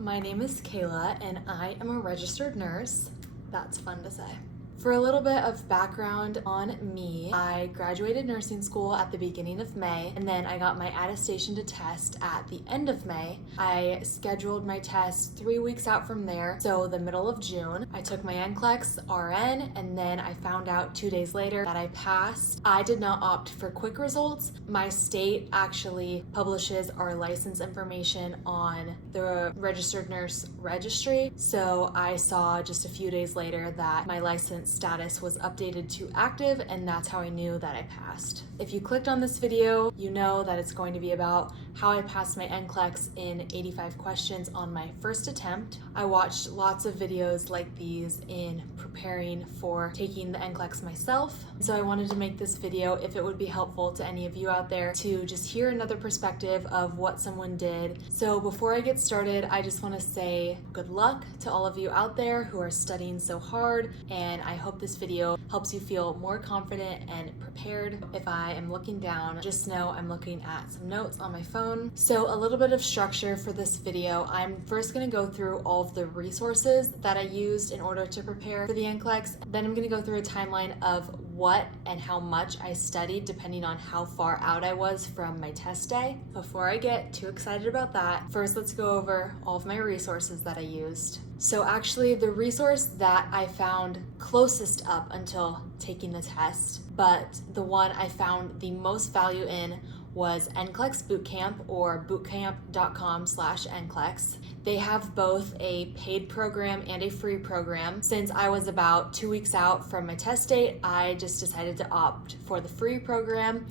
My name is Kayla and I am a registered nurse. That's fun to say. For a little bit of background on me, I graduated nursing school at the beginning of May, and then I got my attestation to test at the end of May. I scheduled my test 3 weeks out from there, so the middle of June. I took my NCLEX-RN, and then I found out 2 days later that I passed. I did not opt for quick results. My state actually publishes our license information on the registered nurse registry, so I saw just a few days later that my license status was updated to active, and that's how I knew that I passed. If you clicked on this video, you know that it's going to be about how I passed my NCLEX in 85 questions on my first attempt. I watched lots of videos like these in preparing for taking the NCLEX myself, so I wanted to make this video if it would be helpful to any of you out there to just hear another perspective of what someone did. So before I get started, I just want to say good luck to all of you out there who are studying so hard, and I hope this video helps you feel more confident and prepared. If I am looking down, just know I'm looking at some notes on my phone. So a little bit of structure for this video. I'm first going to go through all of the resources that I used in order to prepare for the NCLEX. Then I'm going to go through a timeline of what and how much I studied depending on how far out I was from my test day. Before I get too excited about that, first let's go over all of my resources that I used. So actually the resource that I found closest up until taking the test, but the one I found the most value in was NCLEX Bootcamp, or bootcamp.com/NCLEX. They have both a paid program and a free program. Since I was about 2 weeks out from my test date, I just decided to opt for the free program,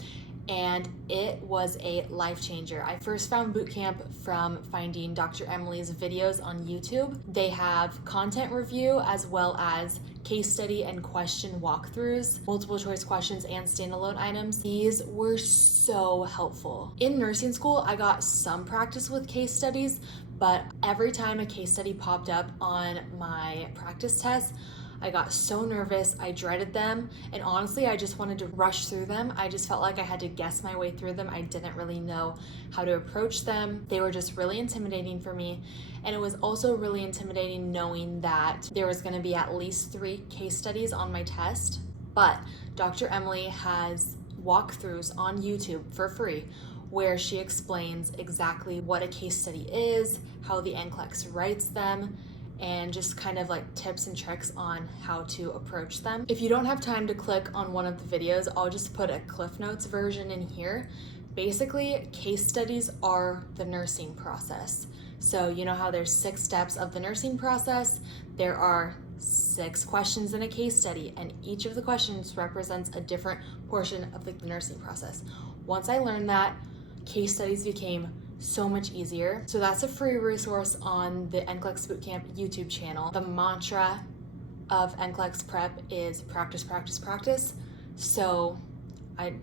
and it was a life changer. I first found Bootcamp from finding Dr. Emily's videos on YouTube. They have content review as well as case study and question walkthroughs, multiple choice questions, and standalone items. These were so helpful. In nursing school, I got some practice with case studies, but every time a case study popped up on my practice test, I got so nervous, I dreaded them, and honestly, I just wanted to rush through them. I just felt like I had to guess my way through them. I didn't really know how to approach them. They were just really intimidating for me, and it was also really intimidating knowing that there was gonna be at least 3 case studies on my test. But Dr. Emily has walkthroughs on YouTube for free where she explains exactly what a case study is, how the NCLEX writes them, and just kind of like tips and tricks on how to approach them. If you don't have time to click on one of the videos, I'll just put a Cliff Notes version in here. Basically, case studies are the nursing process. So you know how there's 6 steps of the nursing process? There are 6 questions in a case study, and each of the questions represents a different portion of the nursing process. Once I learned that, case studies became so much easier. So that's a free resource on the NCLEX Bootcamp YouTube channel. The mantra of NCLEX prep is practice, practice, practice. So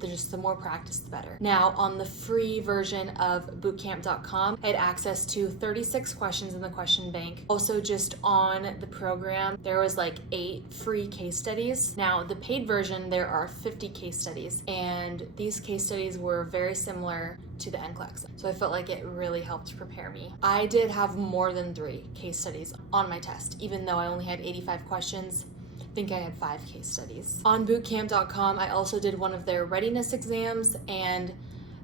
just the more practice, the better. Now, on the free version of bootcamp.com, I had access to 36 questions in the question bank. Also, just on the program, there was like 8 free case studies. Now, the paid version, there are 50 case studies, and these case studies were very similar to the NCLEX. So I felt like it really helped prepare me. I did have more than 3 case studies on my test, even though I only had 85 questions. I think I had 5 case studies. On bootcamp.com, I also did one of their readiness exams, and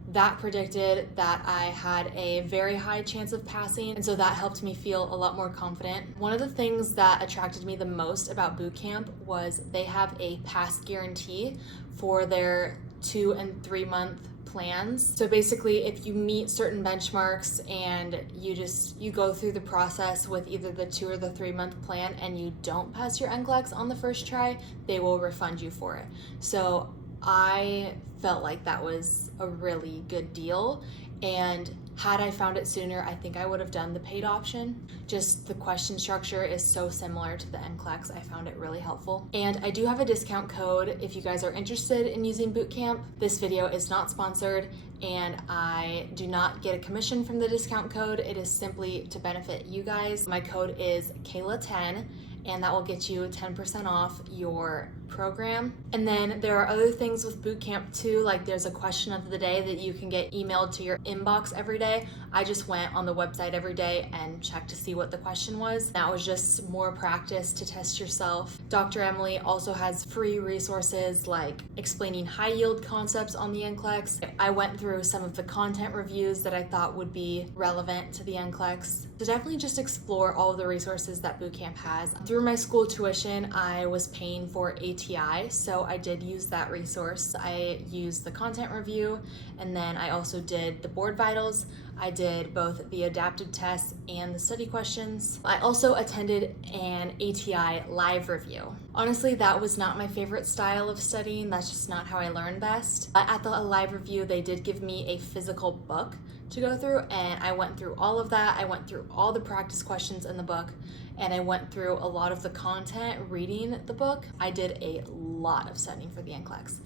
that predicted that I had a very high chance of passing, and so that helped me feel a lot more confident. One of the things that attracted me the most about bootcamp was they have a pass guarantee for their 2 and 3 month plans. So basically, if you meet certain benchmarks and you go through the process with either the 2 or the 3 month plan and you don't pass your NCLEX on the first try, they will refund you for it. So I felt like that was a really good deal, and had I found it sooner, I think I would have done the paid option. Just the question structure is so similar to the NCLEX. I found it really helpful. And I do have a discount code if you guys are interested in using Bootcamp. This video is not sponsored, and I do not get a commission from the discount code. It is simply to benefit you guys. My code is Kayla10, and that will get you 10% off your program. And then there are other things with boot camp too, like there's a question of the day that you can get emailed to your inbox every day. I just went on the website every day and checked to see what the question was. That was just more practice to test yourself. Dr. Emily also has free resources like explaining high yield concepts on the NCLEX. I went through some of the content reviews that I thought would be relevant to the NCLEX. So definitely just explore all of the resources that bootcamp has. Through my school tuition, I was paying for ATI, so I did use that resource. I used the content review, and then I also did the board vitals. I did both the adaptive tests and the study questions. I also attended an ATI live review. Honestly, that was not my favorite style of studying. That's just not how I learn best. But at the live review, they did give me a physical book to go through, and I went through all of that. I went through all the practice questions in the book, and I went through a lot of the content reading the book. I did a lot of studying for the NCLEX.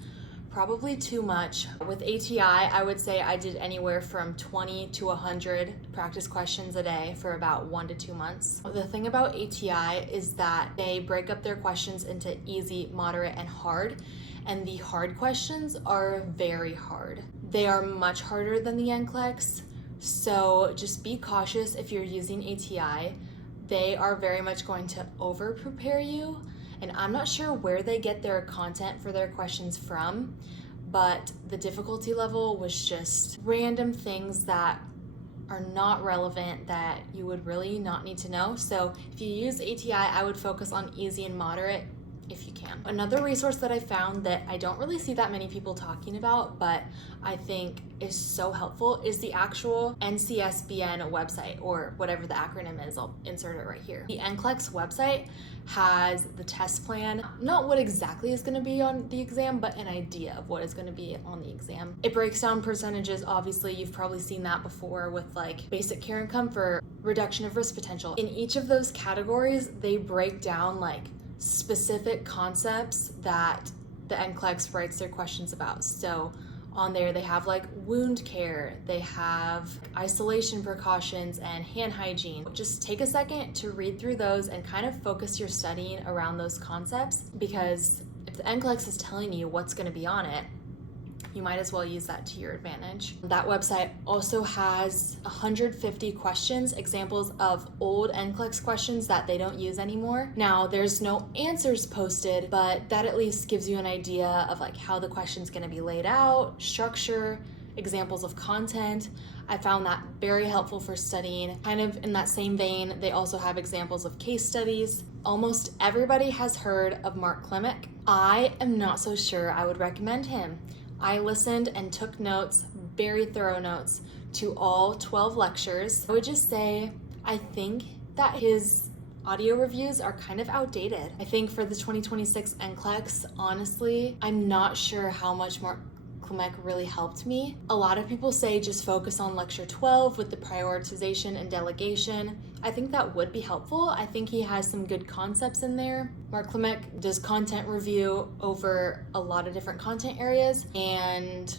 Probably too much. With ATI, I would say I did anywhere from 20 to 100 practice questions a day for about 1 to 2 months. The thing about ATI is that they break up their questions into easy, moderate, and hard. And the hard questions are very hard. They are much harder than the NCLEX, so just be cautious if you're using ATI. They are very much going to over-prepare you, and I'm not sure where they get their content for their questions from, but the difficulty level was just random things that are not relevant that you would really not need to know. So if you use ATI, I would focus on easy and moderate if you can. Another resource that I found that I don't really see that many people talking about, but I think is so helpful, is the actual NCSBN website, or whatever the acronym is. I'll insert it right here. The NCLEX website has the test plan, not what exactly is going to be on the exam, but an idea of what is going to be on the exam. It breaks down percentages. Obviously, you've probably seen that before with like basic care and comfort, reduction of risk potential. In each of those categories, they break down like specific concepts that the NCLEX writes their questions about. So on there they have like wound care, they have isolation precautions and hand hygiene. Just take a second to read through those and kind of focus your studying around those concepts, because if the NCLEX is telling you what's going to be on it, you might as well use that to your advantage. That website also has 150 questions, examples of old NCLEX questions that they don't use anymore. Now, there's no answers posted, but that at least gives you an idea of like how the question's gonna be laid out, structure, examples of content. I found that very helpful for studying. Kind of in that same vein, they also have examples of case studies. Almost everybody has heard of Mark Klimek. I am not so sure I would recommend him. I listened and took notes, very thorough notes, to all 12 lectures. I would just say, I think that his audio reviews are kind of outdated. I think for the 2026 NCLEX, honestly, I'm not sure how much Mark Klimek really helped me. A lot of people say just focus on lecture 12 with the prioritization and delegation. I think that would be helpful. I think he has some good concepts in there. Mark Klimek does content review over a lot of different content areas, and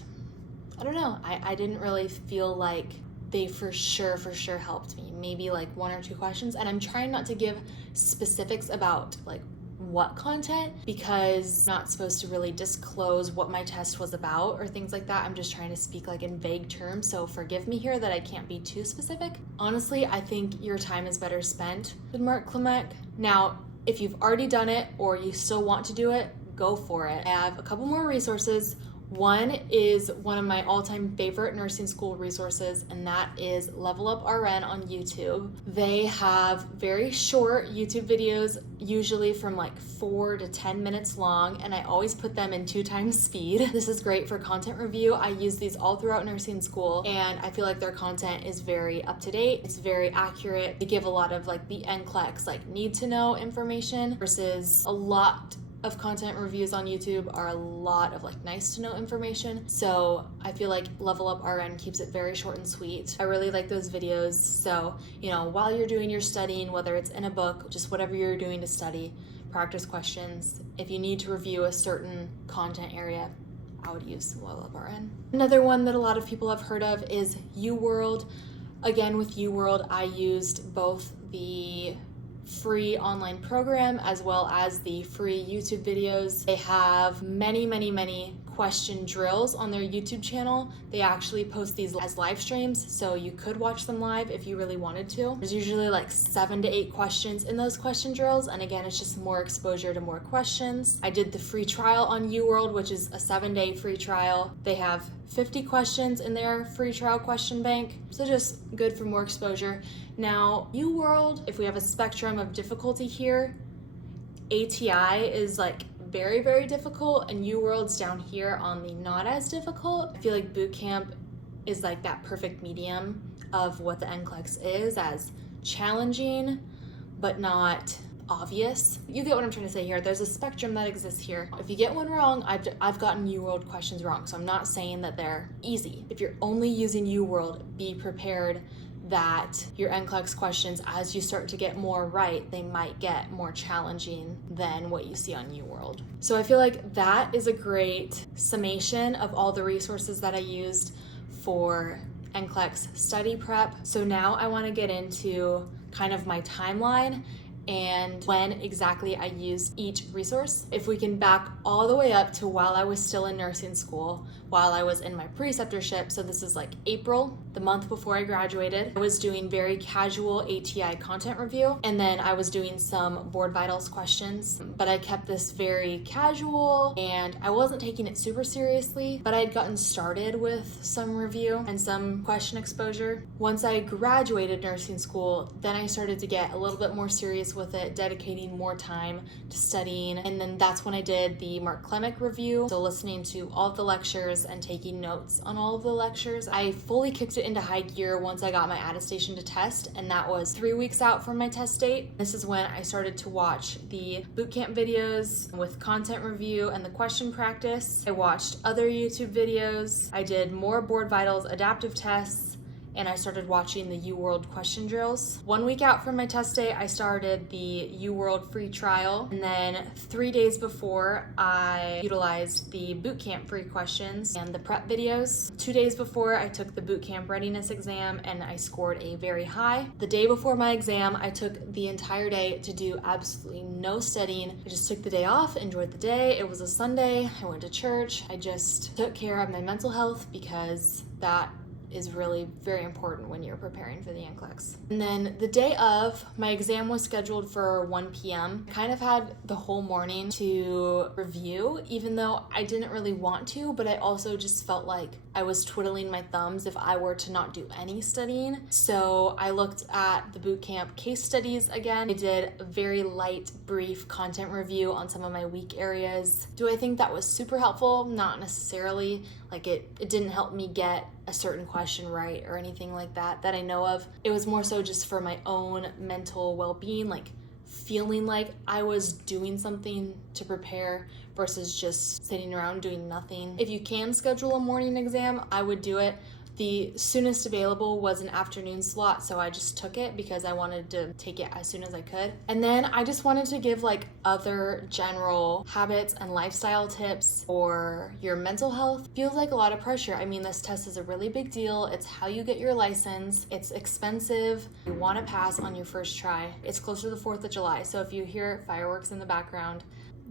I don't know, I didn't really feel like they for sure helped me. Maybe like 1 or 2 questions, and I'm trying not to give specifics about like what content, because I'm not supposed to really disclose what my test was about or things like that. I'm just trying to speak like in vague terms, so forgive me here that I can't be too specific. Honestly, I think your time is better spent with Mark Klimek. Now, if you've already done it or you still want to do it, go for it. I have a couple more resources. One is one of my all-time favorite nursing school resources, and that is Level Up RN on YouTube. They have very short YouTube videos, usually from like 4 to 10 minutes long, and I always put them in 2 times speed. This is great for content review. I use these all throughout nursing school, and I feel like their content is very up-to-date. It's very accurate. They give a lot of like the NCLEX, like need to know information, versus a lot of content reviews on YouTube are a lot of like nice to know information. So I feel like Level Up RN keeps it very short and sweet. I really like those videos. So, you know, while you're doing your studying, whether it's in a book, just whatever you're doing to study, practice questions, if you need to review a certain content area, I would use Level Up RN. Another one that a lot of people have heard of is UWorld. Again, with UWorld, I used both the free online program as well as the free YouTube videos. They have many question drills on their YouTube channel. They actually post these as live streams, so you could watch them live if you really wanted to. There's usually like 7 to 8 questions in those question drills, and again, it's just more exposure to more questions. I did the free trial on UWorld, which is a 7-day free trial. They have 50 questions in their free trial question bank, so just good for more exposure. Now, UWorld, if we have a spectrum of difficulty here, ATI is like very difficult, and UWorld's down here on the not as difficult. I feel like boot camp is like that perfect medium of what the NCLEX is, as challenging but not obvious. You get what I'm trying to say here. There's a spectrum that exists here. If you get one wrong, I've gotten UWorld questions wrong, so I'm not saying that they're easy. If you're only using UWorld, be prepared that your NCLEX questions, as you start to get more right, they might get more challenging than what you see on UWorld. So I feel like that is a great summation of all the resources that I used for NCLEX study prep. So now I want to get into kind of my timeline and when exactly I used each resource. If we can back all the way up to while I was still in nursing school, while I was in my preceptorship, so this is like April, the month before I graduated, I was doing very casual ATI content review, and then I was doing some board vitals questions, but I kept this very casual and I wasn't taking it super seriously, but I had gotten started with some review and some question exposure. Once I graduated nursing school, then I started to get a little bit more serious with it, dedicating more time to studying, and then that's when I did the Mark Klemick review, so listening to all of the lectures and taking notes on all of the lectures. I fully kicked it into high gear once I got my attestation to test, and that was 3 weeks out from my test date. This is when I started to watch the bootcamp videos with content review and the question practice. I watched other YouTube videos. I did more board vitals adaptive tests, and I started watching the UWorld question drills. 1 week out from my test day, I started the UWorld free trial, and then 3 days before, I utilized the bootcamp free questions and the prep videos. 2 days before, I took the bootcamp readiness exam, and I scored a very high. The day before my exam, I took the entire day to do absolutely no studying. I just took the day off, enjoyed the day. It was a Sunday, I went to church. I just took care of my mental health because that is really very important when you're preparing for the NCLEX. And then the day of, my exam was scheduled for 1 p.m. I kind of had the whole morning to review, even though I didn't really want to, but I also just felt like I was twiddling my thumbs if I were to not do any studying. So I looked at the bootcamp case studies again. I did a very light, brief content review on some of my weak areas. Do I think that was super helpful? Not necessarily. Like it didn't help me get a certain question right or anything like that I know of. It was more so just for my own mental well-being, like feeling like I was doing something to prepare versus just sitting around doing nothing. If you can schedule a morning exam, I would do it. The soonest available was an afternoon slot, so I just took it because I wanted to take it as soon as I could. And then I just wanted to give like other general habits and lifestyle tips for your mental health. Feels like a lot of pressure. I mean, this test is a really big deal. It's how you get your license. It's expensive. You want to pass on your first try. It's close to the 4th of July, so if you hear fireworks in the background,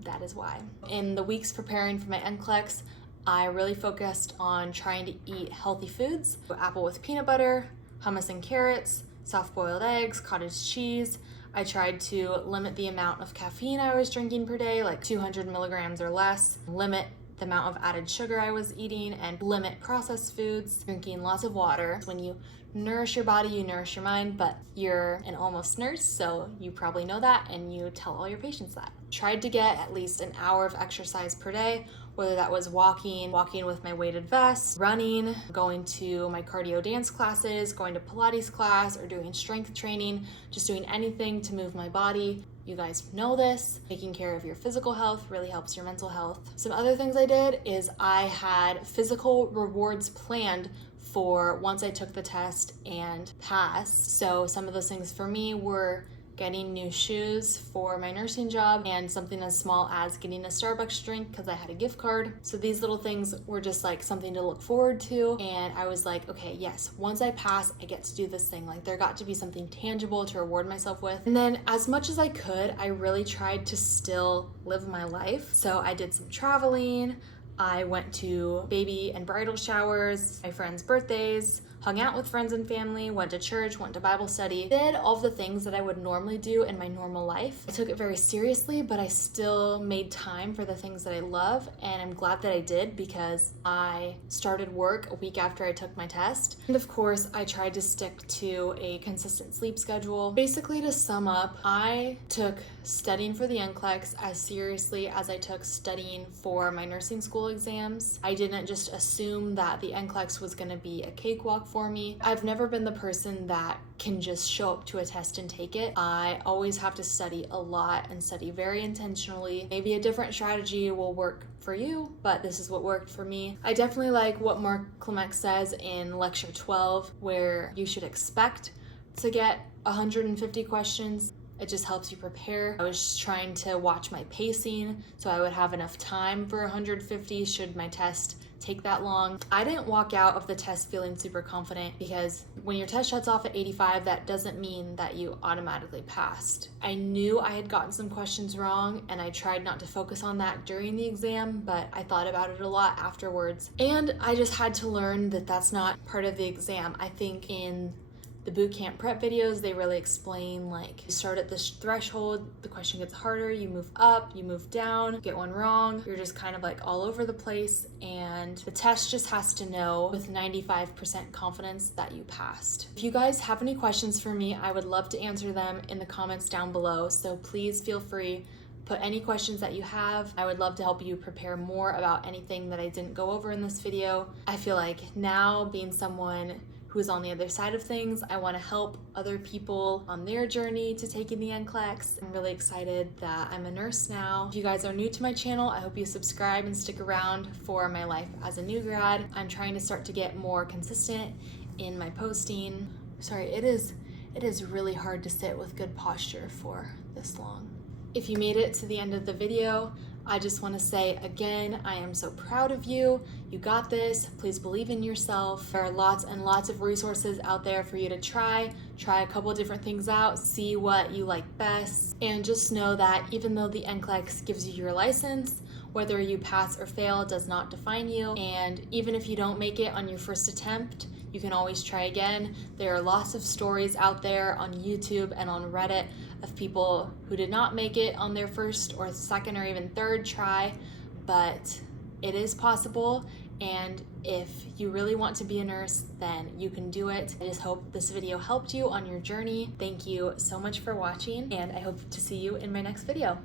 that is why. In the weeks preparing for my NCLEX, I really focused on trying to eat healthy foods. Apple with peanut butter, hummus and carrots, soft-boiled eggs, cottage cheese. I tried to limit the amount of caffeine I was drinking per day, like 200 milligrams or less, limit the amount of added sugar I was eating, and limit processed foods, drinking lots of water. When you nourish your body, you nourish your mind, but you're an almost nurse, so you probably know that, and you tell all your patients that. Tried to get at least an hour of exercise per day, whether that was walking with my weighted vest, running, going to my cardio dance classes, going to Pilates class, or doing strength training, just doing anything to move my body. You guys know this. Taking care of your physical health really helps your mental health. Some other things I did is I had physical rewards planned for once I took the test and passed. So some of those things for me were getting new shoes for my nursing job, and something as small as getting a Starbucks drink because I had a gift card. So these little things were just like something to look forward to, and I was like, okay, yes, once I pass, I get to do this thing. Like there got to be something tangible to reward myself with. And then as much as I could, I really tried to still live my life. So I did some traveling, I went to baby and bridal showers, my friends' birthdays, hung out with friends and family, went to church, went to Bible study, did all of the things that I would normally do in my normal life. I took it very seriously, but I still made time for the things that I love, and I'm glad that I did because I started work a week after I took my test. And of course, I tried to stick to a consistent sleep schedule. Basically, to sum up, I took studying for the NCLEX as seriously as I took studying for my nursing school exams. I didn't just assume that the NCLEX was going to be a cakewalk for me. I've never been the person that can just show up to a test and take it. I always have to study a lot and study very intentionally. Maybe a different strategy will work for you, but this is what worked for me. I definitely like what Mark Clemec says in lecture 12, where you should expect to get 150 questions. It just helps you prepare. I was trying to watch my pacing so I would have enough time for 150 should my test take that long. I didn't walk out of the test feeling super confident because when your test shuts off at 85, that doesn't mean that you automatically passed. I knew I had gotten some questions wrong and I tried not to focus on that during the exam, but I thought about it a lot afterwards. And I just had to learn that that's not part of the exam. I think in the boot camp prep videos, they really explain like you start at this threshold, the question gets harder, you move up, you move down, you get one wrong, you're just kind of like all over the place, and the test just has to know with 95% confidence that you passed. If you guys have any questions for me, I would love to answer them in the comments down below, so please feel free. Put any questions that you have. I would love to help you prepare more about anything that I didn't go over in this video. I feel like now, being someone who's on the other side of things, I want to help other people on their journey to taking the NCLEX. I'm really excited that I'm a nurse now. If you guys are new to my channel, I hope you subscribe and stick around for my life as a new grad. I'm trying to start to get more consistent in my posting. Sorry, it is really hard to sit with good posture for this long. If you made it to the end of the video, I just want to say again, I am so proud of you. You got this. Please believe in yourself. There are lots and lots of resources out there for you to try. Try a couple different things out, see what you like best, and just know that even though the NCLEX gives you your license, whether you pass or fail does not define you. And even if you don't make it on your first attempt, you can always try again. There are lots of stories out there on YouTube and on Reddit of people who did not make it on their first or second or even third try, but it is possible. And if you really want to be a nurse, then you can do it. I just hope this video helped you on your journey. Thank you so much for watching, and I hope to see you in my next video.